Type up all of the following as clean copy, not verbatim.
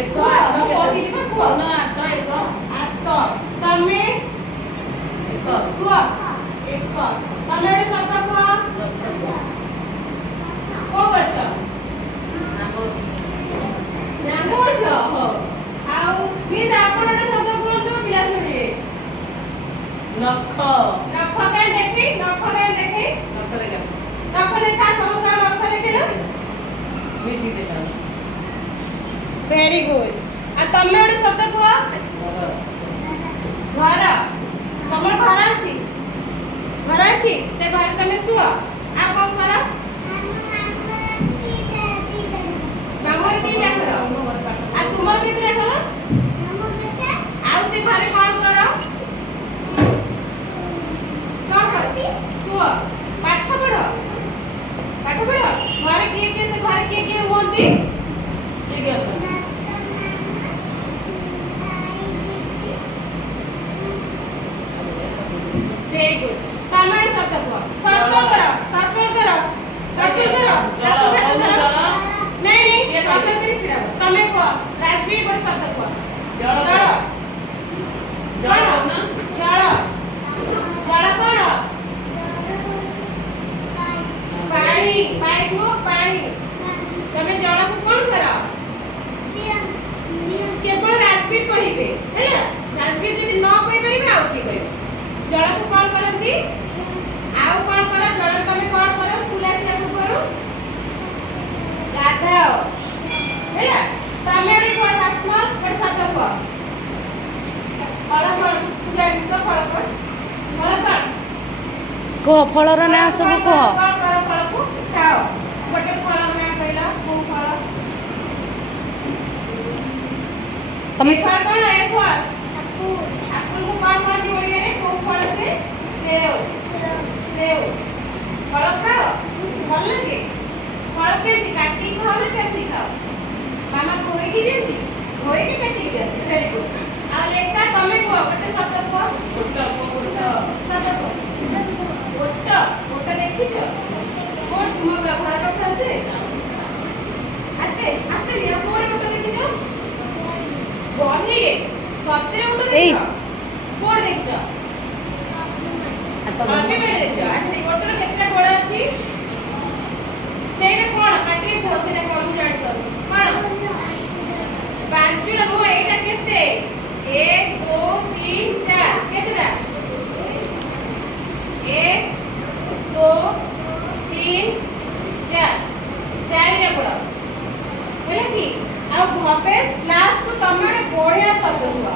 ଏକ ଆଠ କହିଲି କୁହ ନା ଆଠ ଏକ ଆଠ ତମେ ଏକ କୁହ ଏକ ତମେ ଗୋଟେ ଶବ୍ଦ କୁହ ଗଛ କୋଉ ଗଛ ଆମ୍ବ ଗଛ ହଉ ଆଉ ମିସ୍ ଆପଣ ଗୋଟେ ଶବ୍ଦ କୁହନ୍ତୁ ପିଲା ଶୁଣିବେ ନଖ ନଖ କାଇଁ ଦେଖି ନଖ ଦେଖା ସମସ୍ତ ନଖ ଦେଖିଲ ମିଶି ଦେଖା वेरी गुड आ तमे ओडे शब्द को घर तमर घर अछि से घर तमे सुआ आ कोन कर बामर की देखर आ तुमर कितरे कर आ से घरे कोन कर सुआ पाठ पढ़ घरे किए होंती ठीक है वेरी गुड तमिल शब्द को सर्कल करो नहीं ये शब्द नहीं छिड़ा तमे को राजवी पर शब्द को जड़ कौन पानी पाइप को पानी तमे जड़ को कौन करा केवल राजवी कहिबे हैला राजवी जदि न कहि परिबे आउ की कहिबे जड़ को कौन करती आउ कौन करो जड़ तमे कौन करो स्कूल आसिया पूर्व गाधाओ हैला तमे रे को साक्ष्मा पर शब्द को फल कौन जानि तो फल को फलर ना सब को कौन करो फल को खाओ गोटे फल ना कहला को फल तमे कौन है फल आपन को कौन करती ओडिया रे को फल से सेव फल खाओ भल लगे फल के काटी खाओ ना कैसे खाओ मामा धोई की देती धोई के काटी देती वेरी गुड आ लेखा तमे को गोटे शब्द को शब्द को ओटा लिखि छ कोन तुम घर का आसे ये कोन ओटा लिखि छ बही रे सत्रे ओटा देख कोन देख छ पार्टी में देख छ अच्छा ये ओटा केतना गोड़ अछि सेने कोन काटी को सेने कोन जानि कर कोन पांचु लगो एटा केते 1 2 3 4 केतना 1 2 3 4 चारि रे पड़ बोले कि आ भपेश लास्ट को तमरे बढ़िया शब्द हुआ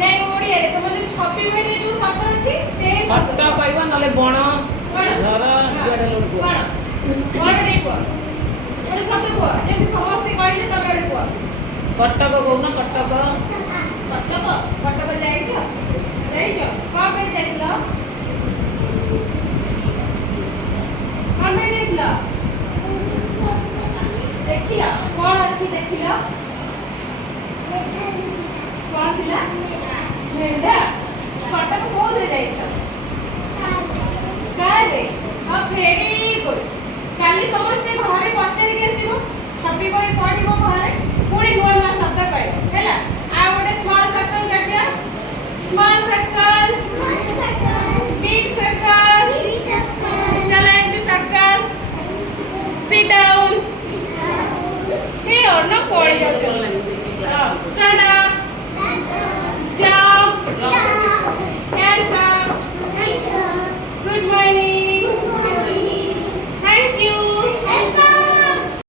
नहीं ओडिया रे तुम जो छपी में जो शब्द अछि से हट्ट कहबा नले बण झर जुआडे लोड बण रे को ओडे शब्द को जेति समस्त कहले तमे रे को कटक कहू ना कटक जाई छ कौन पे जाइलो कौन पे जाइलो देखिला कौन अच्छी देखिला कौन पिला मेंढा कटक कोद रे जाइछ कारे अब वेरी गुड काली समझते घरे पचारि के आसीबो छपी बई पढिबो घरे पुणी नुआ नुआ शब्द पाइबो हैला आ गोटे स्मॉल सर्कल कर दिया small circle big circle giant circle sit down हे और ना पढ़ी जाओ